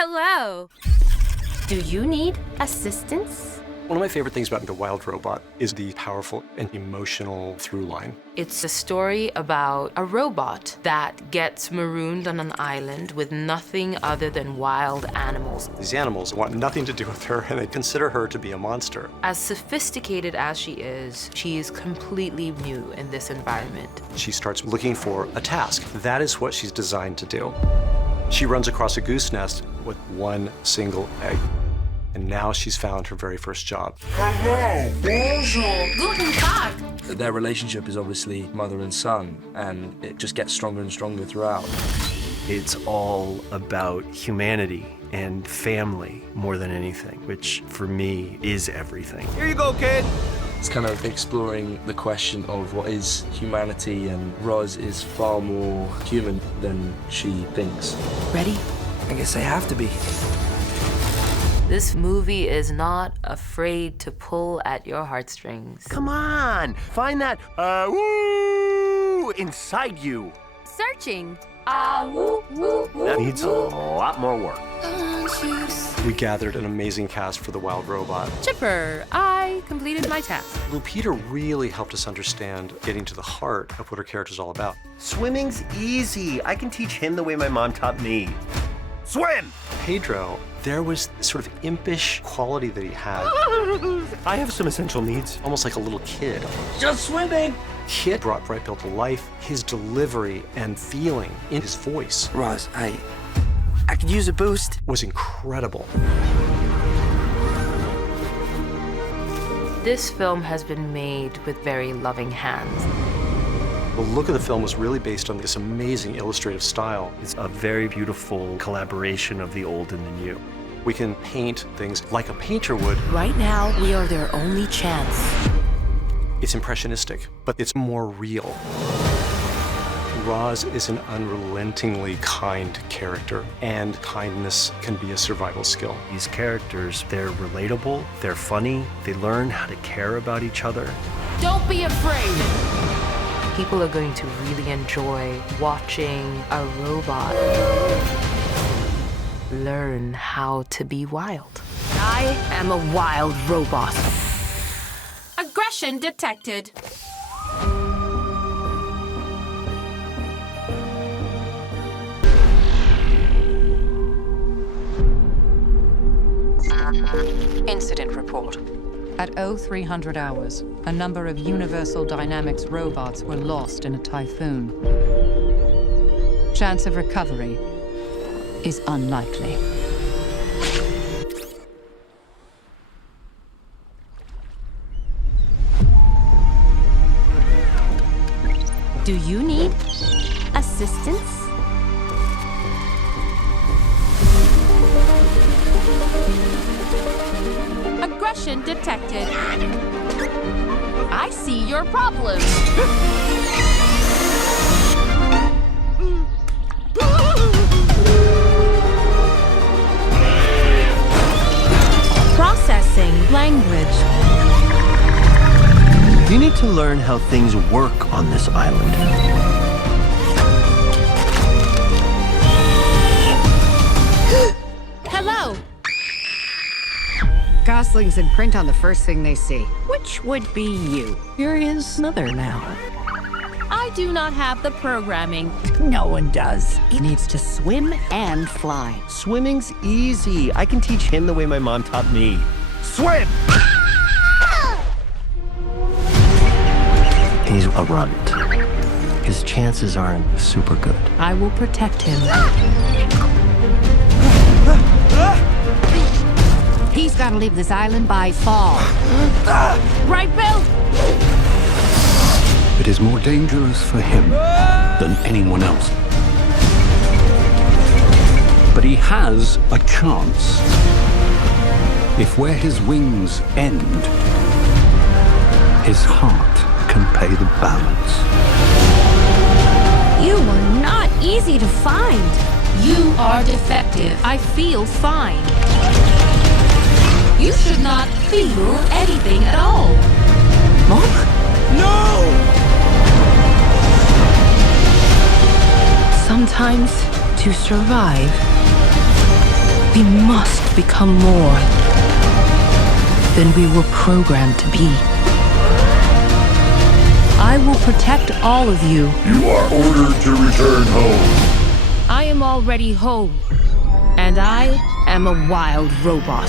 Hello. Do you need assistance? One of my favorite things about The Wild Robot is the powerful and emotional through line. It's a story about a robot that gets marooned on an island with nothing other than wild animals. These animals want nothing to do with her, and they consider her to be a monster. As sophisticated as she is completely new in this environment. She starts looking for a task. That is what she's designed to do. She runs across a goose nest with one single egg. And now she's found her very first job. Guten Tag. Their relationship is obviously mother and son, and it just gets stronger and stronger throughout. It's all about humanity and family more than anything, which for me is everything. Here you go, kid. It's kind of exploring the question of what is humanity, and Roz is far more human than she thinks. Ready? I guess they have to be. This movie is not afraid to pull at your heartstrings. Come on, find that woo inside you. Searching. That needs a lot more work. We gathered an amazing cast for The Wild Robot. Chipper, I completed my task. Lupita really helped us understand getting to the heart of what her character's all about. Swimming's easy. I can teach him the way my mom taught me. Swim! Pedro, there was this sort of impish quality that he had. I have some essential needs. Almost like a little kid. Just swimming! Kid brought Bright Bill to life. His delivery and feeling in his voice Roz, I could use a boost. was incredible. This film has been made with very loving hands. The look of the film was really based on this amazing illustrative style. It's a very beautiful collaboration of the old and the new. We can paint things like a painter would. Right now, we are their only chance. It's impressionistic, but it's more real. Roz is an unrelentingly kind character, and kindness can be a survival skill. These characters, they're relatable, they're funny, they learn how to care about each other. Don't be afraid. People are going to really enjoy watching a robot learn how to be wild. I am a wild robot. Aggression detected. Incident report. At 0300 hours, a number of Universal Dynamics robots were lost in a typhoon. Chance of recovery is unlikely. Do you need assistance? Aggression detected. I see your problem. Processing language. You need to learn how things work on this island. Hello. Goslings imprint on the first thing they see. Which would be you. You're his mother now. I do not have the programming. No one does. He needs to swim and fly. Swimming's easy. I can teach him the way my mom taught me. Swim! He's a runt. His chances aren't super good. I will protect him. He's got to leave this island by fall. Right, Bill? It is more dangerous for him than anyone else. But he has a chance. If where his wings end, his heart can pay the balance. You are not easy to find. You are defective. I feel fine. You should not feel anything at all. Mom? No! Sometimes, to survive, We must become more than we were programmed to be. I will protect all of you. You are ordered to return home. I am already home, and I am a wild robot.